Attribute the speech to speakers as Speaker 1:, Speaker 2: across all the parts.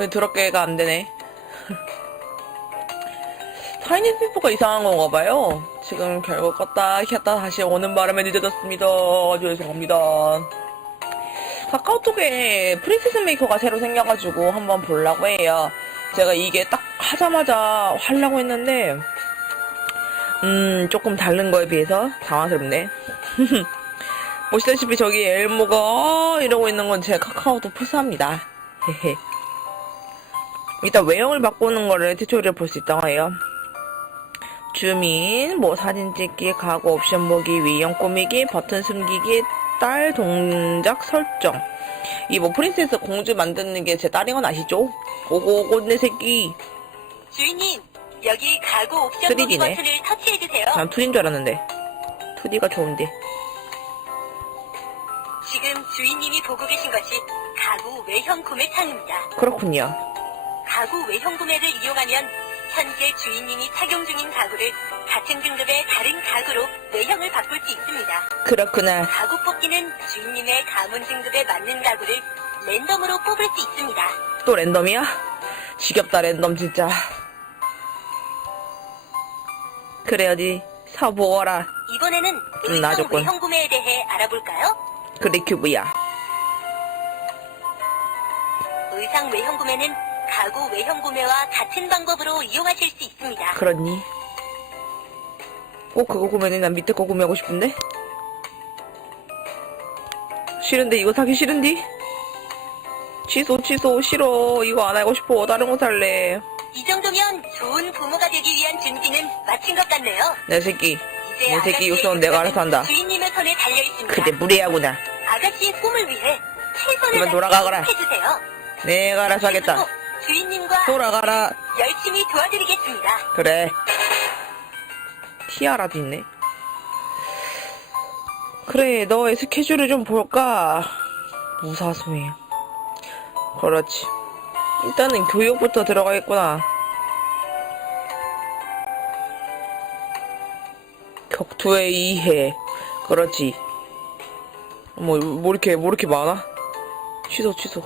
Speaker 1: 오늘 더럽게가 안 되네. 타이니 피부가 이상한 건가 봐요. 지금 결국 껐다 켰다 다시 오는 바람에 늦어졌습니다. 죄송합니다. 카카오톡에 프린세스 메이커가 새로 생겨가지고 한번 보려고 해요. 제가 이게 딱 하자마자 하려고 했는데, 음, 조금 다른 거에 비해서 당황스럽네. 보시다시피 저기 엘모가 어, 이러고 있는 건 제 카카오톡 푸스합니다. 헤헤. 일단 외형을 바꾸는 거를 튜토리얼 볼 수 있다고 해요. 주민, 뭐 사진 찍기, 가구 옵션 보기, 위형 꾸미기, 버튼 숨기기, 딸 동작 설정. 이 뭐 프린세스 공주 만드는 게 제 딸인 건 아시죠? 오고오고 내 새끼.
Speaker 2: 주인님, 여기 가구 옵션
Speaker 1: 3D
Speaker 2: 보기
Speaker 1: 네.
Speaker 2: 버튼을 터치해주세요.
Speaker 1: 난 2D인 줄 알았는데. 2D가 좋은데.
Speaker 2: 지금 주인님이 보고 계신 것이 가구 외형 구매 창입니다.
Speaker 1: 그렇군요.
Speaker 2: 가구 외형 구매를 이용하면 현재 주인님이 착용 중인 가구를 같은 등급의 다른 가구로 외형을 바꿀 수 있습니다.
Speaker 1: 그렇구나.
Speaker 2: 가구 뽑기는 주인님의 가문 등급에 맞는 가구를 랜덤으로 뽑을 수 있습니다.
Speaker 1: 또 랜덤이야? 지겹다 랜덤 진짜. 그래야지 사보아라.
Speaker 2: 이번에는
Speaker 1: 음,
Speaker 2: 의상
Speaker 1: 놔줬군.
Speaker 2: 외형 구매에 대해 알아볼까요?
Speaker 1: 그래 큐브야.
Speaker 2: 의상 외형 구매는 가구 외형 구매와 같은 방법으로 이용하실 수 있습니다.
Speaker 1: 그렇니? 꼭 그거 구매는 난 밑에 거 구매하고 싶은데? 싫은데 이거 사기 싫은디? 취소 취소 싫어 이거 안 하고 싶어 다른 거 살래
Speaker 2: 이 정도면 좋은 부모가 되기 위한 준비는 마친 것 같네요.
Speaker 1: 내 새끼
Speaker 2: 이제
Speaker 1: 내 새끼
Speaker 2: 아가씨의
Speaker 1: 우선 내가 알아서 한다.
Speaker 2: 주인님의 손에 달려 있습니다.
Speaker 1: 그래 무례하구나
Speaker 2: 아가씨의 꿈을 위해 최선을
Speaker 1: 그만
Speaker 2: 다해
Speaker 1: 돌아가거라.
Speaker 2: 해주세요.
Speaker 1: 내가 알아서 하겠다
Speaker 2: 주인님과
Speaker 1: 돌아가라.
Speaker 2: 열심히 도와드리겠습니다.
Speaker 1: 그래. 티아라도 있네. 그래 너의 스케줄을 좀 볼까? 무사소해 그렇지. 일단은 교육부터 들어가겠구나. 격투의 이해. 그렇지. 뭐, 뭐 이렇게 뭐 이렇게 많아? 취소 취소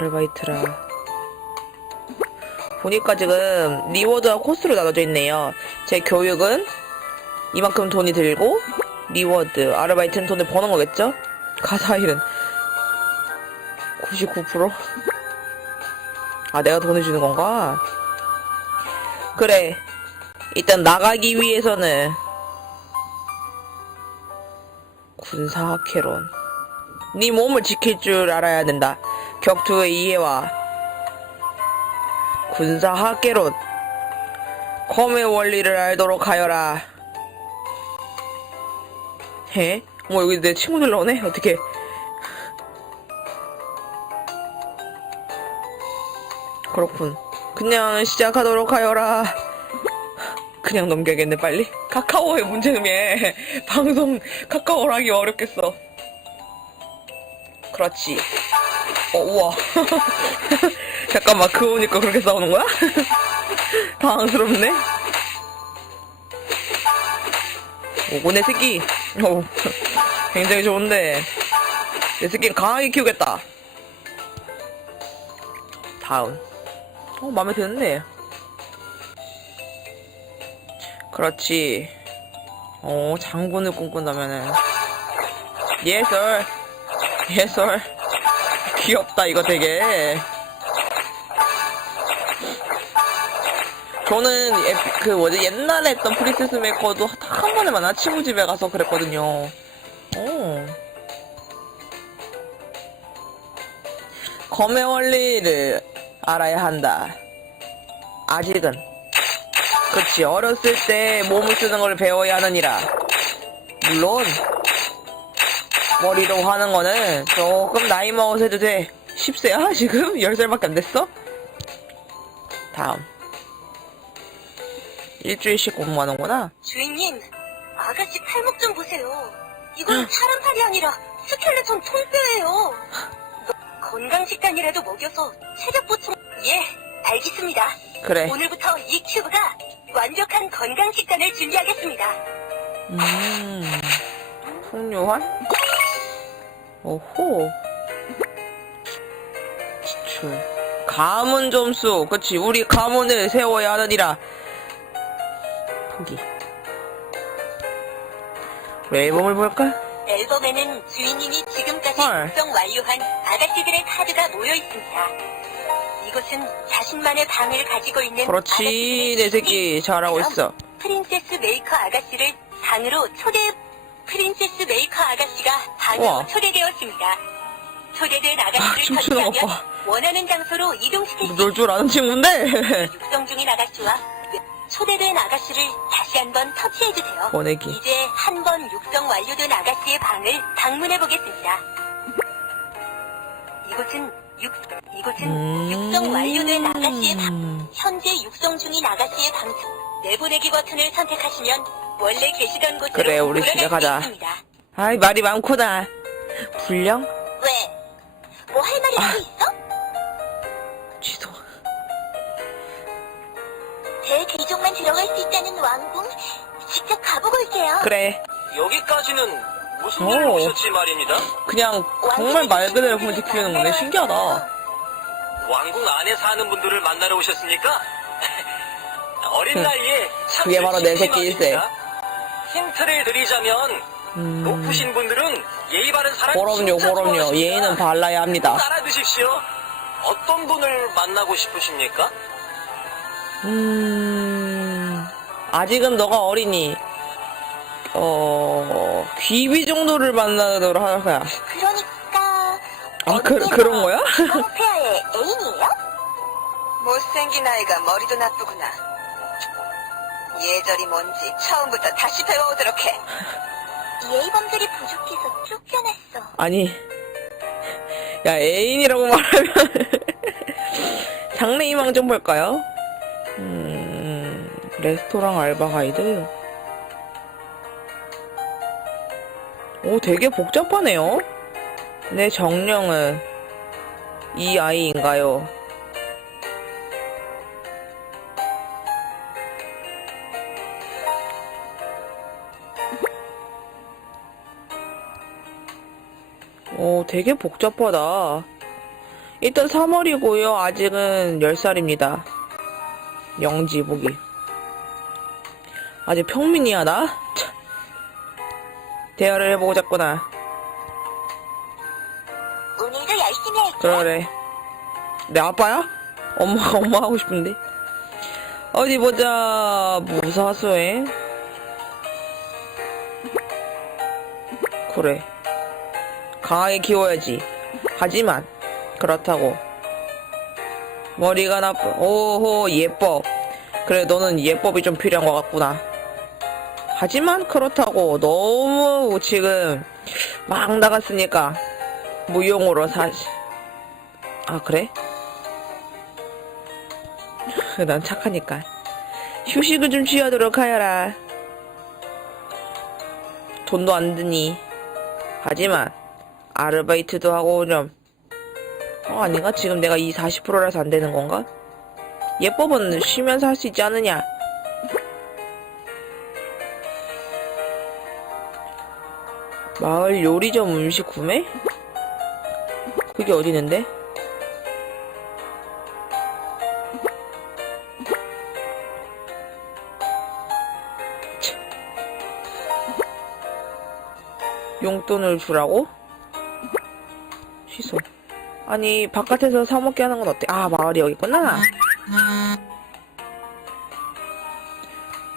Speaker 1: 아르바이트라. 보니까 지금 리워드와 코스로 나눠져 있네요. 제 교육은 이만큼 돈이 들고 리워드, 아르바이트는 돈을 버는 거겠죠? 가사일은 99%? 아, 내가 돈을 주는 건가? 그래. 일단 나가기 위해서는 군사학회론. 네 몸을 지킬 줄 알아야 된다. 격투의 이해와 군사학계론 검의 원리를 알도록 하여라. 해? 뭐 여기 내 친구들 나오네? 어떻게? 그렇군. 그냥 시작하도록 하여라. 그냥 넘겨야겠네 빨리. 카카오의 문제음에 방송 카카오로 하기 어렵겠어. 그렇지. 어, 우와. 잠깐만, 그 오니까 그렇게 싸우는 거야? 당황스럽네. 오고, 내 새끼. 오, 굉장히 좋은데. 내 새끼는 강하게 키우겠다. 다음. 어, 마음에 드는데. 그렇지. 어, 장군을 꿈꾼다면은. 예설. 예설. 귀엽다, 이거 되게. 저는 에- 그 뭐지 옛날에 했던 프린세스 메이커도 딱 한 번에 만나 친구 집에 가서 그랬거든요. 어. 검의 원리를 알아야 한다. 아직은. 그치 어렸을 때 몸을 쓰는 걸 배워야 하느니라. 물론 머리로 하는 거는 조금 나이 먹어서 해도 돼. 10세야 지금? 10살밖에 안 됐어? 다음. 일주일씩 공부하는구나.
Speaker 2: 주인님, 아가씨 팔목 좀 보세요. 이건 사람 팔이 아니라 스켈레톤 손뼈예요. 건강식단이라도 먹여서 체력 보충... 예, 알겠습니다.
Speaker 1: 그래.
Speaker 2: 오늘부터 이 큐브가 완벽한 건강식단을 준비하겠습니다.
Speaker 1: 음. 풍요한? 오호. 지출. 가문 점수. 그치. 우리 가문을 세워야 하느니라. 포기. 우리 앨범을 볼까?
Speaker 2: 앨범에는 주인님이 지금까지
Speaker 1: 헐.
Speaker 2: 육성 완료한 아가씨들의 카드가 모여 있습니다. 이곳은 자신만의 방을 가지고 있는
Speaker 1: 그렇지.
Speaker 2: 아가씨들의
Speaker 1: 내 새끼. 잘하고 있어.
Speaker 2: 프린세스 메이커 아가씨를 방으로 초대 프린세스 메이커 아가씨가 방으로
Speaker 1: 우와.
Speaker 2: 초대되었습니다. 초대된
Speaker 1: 아,
Speaker 2: 아가씨를
Speaker 1: 춤추는
Speaker 2: 터치하면
Speaker 1: 봐.
Speaker 2: 원하는 장소로 이동시킬 수
Speaker 1: 놀 줄 아는 친구인데.
Speaker 2: 육성 중인 아가씨와 초대된 아가씨를 다시 한번 터치해주세요.
Speaker 1: 보내기.
Speaker 2: 이제 한 번 육성 완료된 아가씨의 방을 방문해 보겠습니다. 이곳은 육 이곳은
Speaker 1: 음.
Speaker 2: 육성 완료된 아가씨의 방. 현재 육성 중인 아가씨의 방. 내보내기 버튼을 선택하시면 원래 계시던 곳으로
Speaker 1: 그래, 우리 집에
Speaker 2: 수
Speaker 1: 가자.
Speaker 2: 있습니다.
Speaker 1: 아이, 말이 많구나. 불량?
Speaker 2: 왜? 뭐 할 말이
Speaker 1: 아.
Speaker 2: 더 있어?
Speaker 1: 취소.
Speaker 2: 제 귀족만 들어갈 수 있다는 왕궁 직접 가보고 올게요.
Speaker 1: 그래.
Speaker 3: 여기까지는 무슨
Speaker 1: 오.
Speaker 3: 일로 오셨지 말입니다.
Speaker 1: 그냥 정말 말 그대로 그냥 지키는 건데 신기하다.
Speaker 3: 왕궁 안에 사는 분들을 만나러 오셨습니까? 어린
Speaker 1: 응.
Speaker 3: 나이에 참
Speaker 1: 그게 바로 내
Speaker 3: 열심히
Speaker 1: 새끼일세.
Speaker 3: 말입니다. 힌트를 드리자면
Speaker 1: 음.
Speaker 3: 높으신 분들은 예의 바른 사람
Speaker 1: 그럼요, 그럼요. 예의는 발라야 합니다.
Speaker 3: 꼭 알아두십시오. 어떤 분을 만나고 싶으십니까?
Speaker 1: 음, 아직은 너가 어리니, 어, 귀비 정도를 만나도록 할 거야.
Speaker 2: 그러니까
Speaker 1: 아, 그, 그런 거야?
Speaker 2: 페아의 애인이에요?
Speaker 4: 못생긴 아이가 머리도 나쁘구나. 예절이 뭔지 처음부터 다시 배워오도록 해.
Speaker 2: 예의범들이 부족해서 쫓겨났어.
Speaker 1: 아니, 야, 애인이라고 말하면, 장래 희망 좀 볼까요? 음, 레스토랑 알바 가이드. 오, 되게 복잡하네요. 내 정령은 이 아이인가요? 오, 되게 복잡하다. 일단 3월이고요. 아직은 10살입니다. 영지 보기. 아직 평민이야, 나? 참. 대화를 해보자꾸나.
Speaker 2: 오늘도 열심히 할게.
Speaker 1: 그러래. 내 아빠야? 엄마가 엄마 하고 싶은데. 어디 보자. 무사수행. 그래. 강하게 키워야지. 하지만 그렇다고 머리가 나쁜. 오호 예뻐. 그래 너는 예법이 좀 필요한 것 같구나. 하지만 그렇다고 너무 지금 막 나갔으니까 무용으로 사실. 아 그래? 난 착하니까. 휴식을 좀 취하도록 하여라. 돈도 안 드니. 하지만 아르바이트도 하고 오렴. 어, 아닌가? 지금 내가 이 40%라서 안 되는 건가? 예법은 쉬면서 할 수 있지 않느냐? 마을 요리점 음식 구매? 그게 어디 있는데? 참. 용돈을 주라고? 취소. 아니, 바깥에서 사 먹게 하는 건 어때? 아, 마을이 여기 있구나.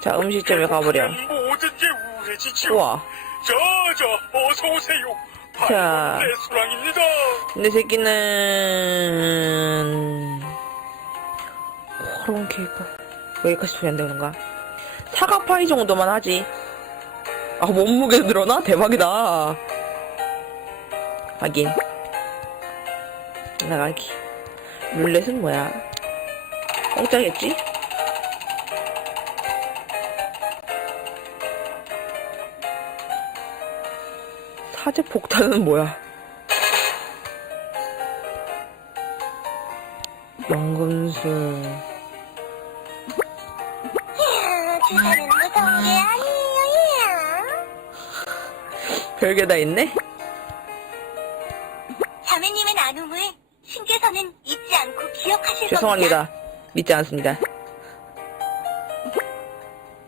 Speaker 1: 자, 음식점에 가보렴.
Speaker 3: 모든 게 우회지치고
Speaker 1: 우와.
Speaker 3: 저저 어서 오세요.
Speaker 1: 자.
Speaker 3: 레스토랑입니다.
Speaker 1: 내 새끼는 코론 케이크 여기까지 소리 안 되는가? 사과 파이 정도만 하지. 아 몸무게 늘어나? 대박이다. 하긴 나가기. 룰렛은 뭐야? 공짜겠지? 사제 폭탄은 뭐야? 연금술
Speaker 2: 아니에요.
Speaker 1: 별게 다 있네? 죄송합니다. 믿지 않습니다.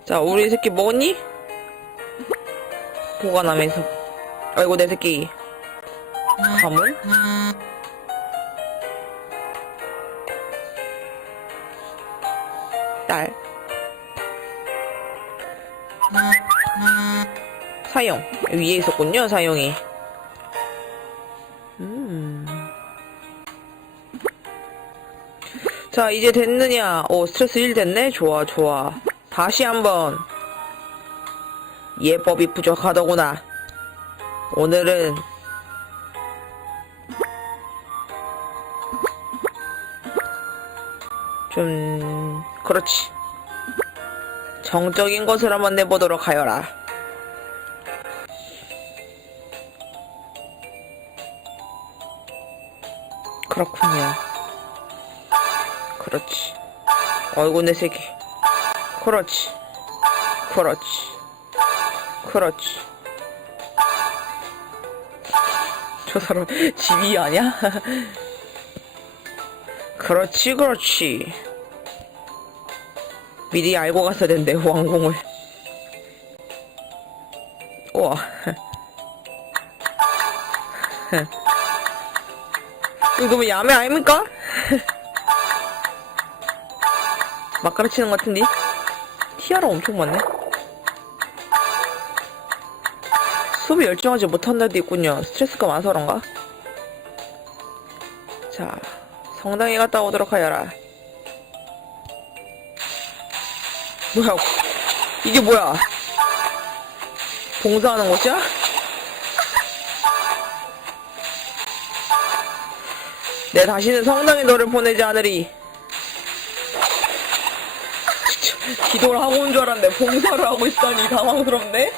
Speaker 1: 자, 우리 새끼 먹었니? 보관함에서. 아이고, 내 새끼. 가문? 딸. 사형. 위에 있었군요, 사형이. 자, 이제 됐느냐? 오, 스트레스 1 됐네? 좋아, 좋아. 다시 한번. 예법이 부족하더구나. 오늘은 좀 그렇지. 정적인 것을 한번 내보도록 하여라. 그렇군요. 그렇지. 어이구, 내 새끼. 그렇지. 그렇지. 그렇지. 저 사람 집이 아냐? 그렇지, 그렇지. 미리 알고 갔어야 된대, 왕궁을. 우와. 이거 뭐 야매 아닙니까? 막 가르치는 것 같은데? 티아라 엄청 많네. 수업에 열중하지 못한 날도 있군요. 스트레스가 많아서 그런가? 자, 성당에 갔다 오도록 하여라. 뭐야, 이게 뭐야? 봉사하는 곳이야? 내 다시는 성당에 너를 보내지 않으리. 기도를 하고 온 줄 알았는데 봉사를 하고 있다니 당황스럽네?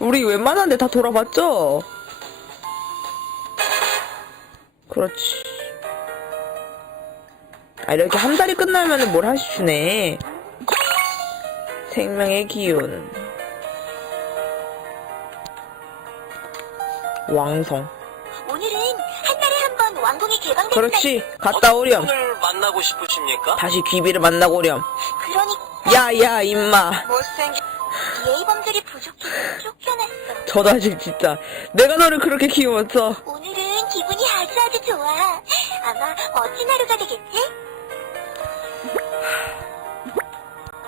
Speaker 1: 우리 웬만한 데 다 돌아봤죠? 그렇지. 아, 이렇게 한 달이 끝나면은 뭘 주네. 생명의 기운. 왕성.
Speaker 2: 오늘은 한 달에 한 번 왕궁이 개방되는
Speaker 1: 그렇지. 갔다 오렴.
Speaker 3: 만나고 싶으십니까?
Speaker 1: 다시 귀비를 만나고 오렴.
Speaker 2: 날. 그러니까
Speaker 1: 야야 임마.
Speaker 4: 못생긴
Speaker 2: 예의범들이 부족해서 쫓겨났어.
Speaker 1: 저 자식 진짜. 내가 너를 그렇게 키웠어.
Speaker 2: 오늘은 기분이 아주 아주 좋아. 아마 멋진 하루가 되겠지?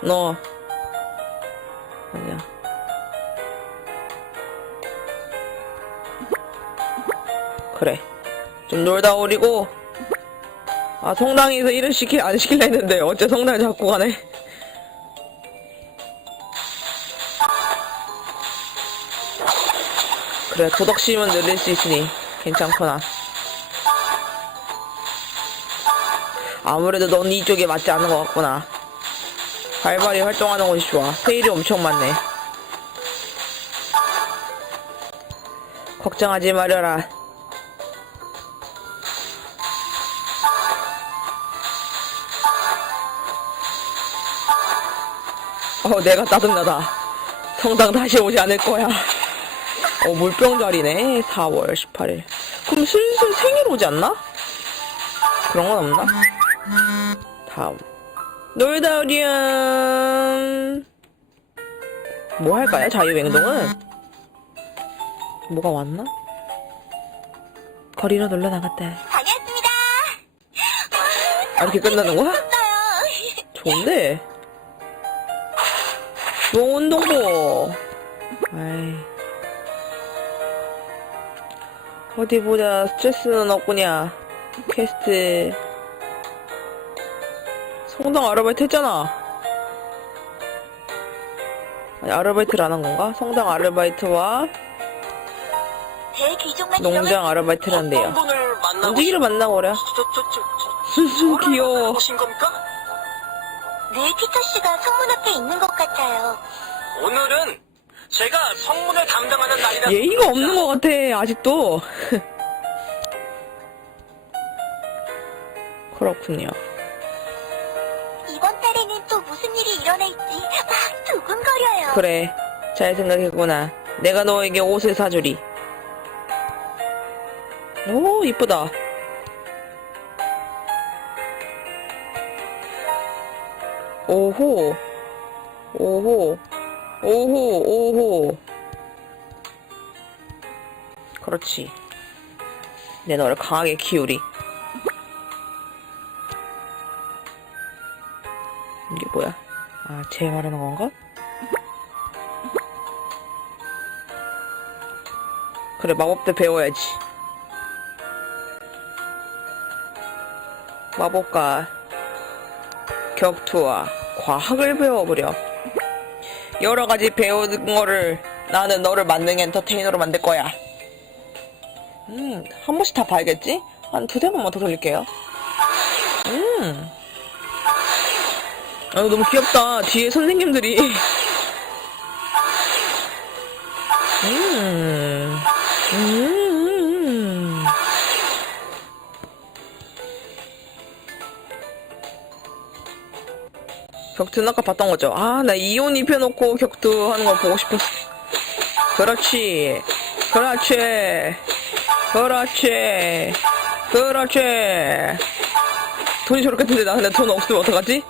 Speaker 1: 너. 아니야. 그래. 좀 놀다 오리고. 아, 성당에서 일을 시킬, 안 시킬라 했는데, 어째 성당에 자꾸 가네. 그래, 도덕심은 늘릴 수 있으니, 괜찮구나. 아무래도 넌 이쪽에 맞지 않는 것 같구나. 발발이 활동하는 곳이 좋아. 페일이 엄청 많네. 걱정하지 말여라. 어, 내가 짜증나다. 성당 다시 오지 않을 거야. 어, 물병자리네. 4월 18일. 그럼 슬슬 생일 오지 않나? 그런 건 없나? 다음. 놀다 오렴. 뭐 할까요, 자유행동은? 뭐가 왔나? 거리로 놀러 나갔대.
Speaker 2: 다녀왔습니다.
Speaker 1: 아, 이렇게 끝나는 거야?
Speaker 2: 어요
Speaker 1: 좋은데? 용운동보. 아이. 어디 보자. 스트레스는 없구냐. 퀘스트. 성당 아르바이트 했잖아. 아니, 아르바이트를 안 한 건가? 성당 아르바이트와 농장 아르바이트를 한대요. 움직이를 만나고 그래. 귀여워.
Speaker 3: 겁니까?
Speaker 2: 네, 피터 씨가 성문 앞에 있는 것 같아요.
Speaker 3: 오늘은 제가 성문을 담당하는 날이라
Speaker 1: 예의가 없는 것 같아, 아직도. 그렇군요.
Speaker 2: 이번 달에는 또 무슨 일이 일어날지 막 두근거려요.
Speaker 1: 그래, 잘 생각했구나. 내가 너에게 옷을 사주리. 오, 이쁘다. 오호. 오호. 오호, 오호. 그렇지. 내 너를 강하게 키우리. 이게 뭐야? 아, 쟤 말하는 건가? 그래, 마법도 배워야지. 마법과 격투와 과학을 배워보려. 여러 가지 배우는 거를 나는 너를 만능 엔터테이너로 만들 거야. 음, 한 번씩 다 봐야겠지? 한 두세 번만 더 돌릴게요. 음. 아, 너무 귀엽다. 뒤에 선생님들이. 격투는 아까 봤던 거죠? 아, 나 이온 입혀놓고 격투 하는 거 보고 싶었어. 그렇지. 그렇지. 그렇지. 그렇지. 돈이 저렇게 든데 나 근데 돈 없으면 어떡하지?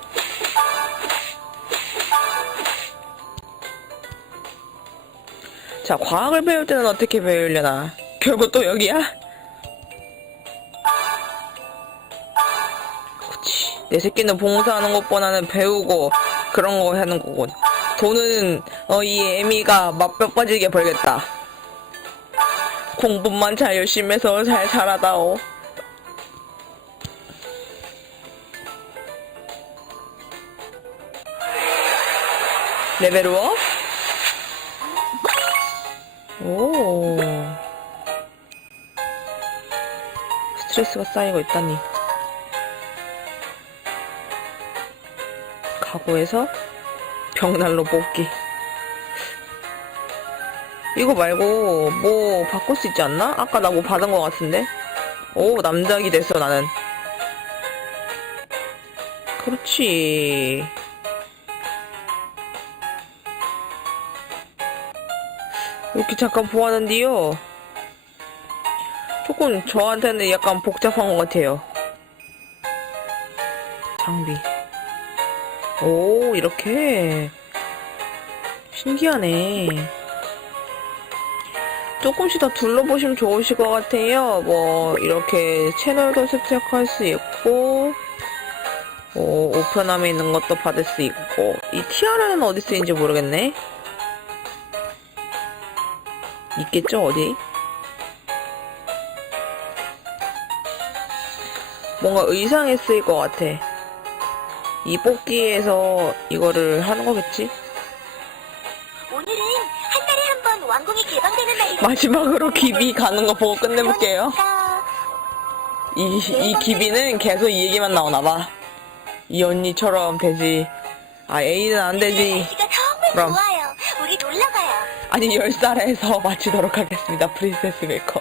Speaker 1: 자, 과학을 배울 때는 어떻게 배우려나? 결국 또 여기야? 내 새끼는 봉사하는 것보다는 배우고 그런 거 하는 거군. 돈은, 어, 이 애미가 맛뼈 빠지게 벌겠다. 공부만 잘 열심히 해서 잘 자라다오. 레벨업? 오. 스트레스가 쌓이고 있다니. 가구에서 벽난로 뽑기. 이거 말고 뭐 바꿀 수 있지 않나? 아까 나 뭐 받은 것 같은데? 오, 남작이 됐어, 나는. 그렇지. 이렇게 잠깐 보았는데요. 조금 저한테는 약간 복잡한 것 같아요. 장비. 오, 이렇게. 신기하네. 조금씩 더 둘러보시면 좋으실 것 같아요. 뭐, 이렇게 채널도 습득할 수 있고, 뭐, 우편함에 있는 것도 받을 수 있고, 이 티아라는 어디 쓰인지 모르겠네. 있겠죠, 어디? 뭔가 의상에 쓰일 것 같아. 이 뽑기에서 이거를 하는 거겠지?
Speaker 2: 오늘은 한 달에 한 번 왕궁이 개방되는 날이라.
Speaker 1: 마지막으로 기비 가는 거 보고 끝내볼게요. 이, 이 기비는 계속 이 얘기만 나오나봐. 이 언니처럼 되지. 아, A는 안 되지.
Speaker 2: 날씨가 정말
Speaker 1: 그럼.
Speaker 2: 좋아요. 우리 놀러 가요.
Speaker 1: 아니, 10살에서 마치도록 하겠습니다. 프린세스 메이커.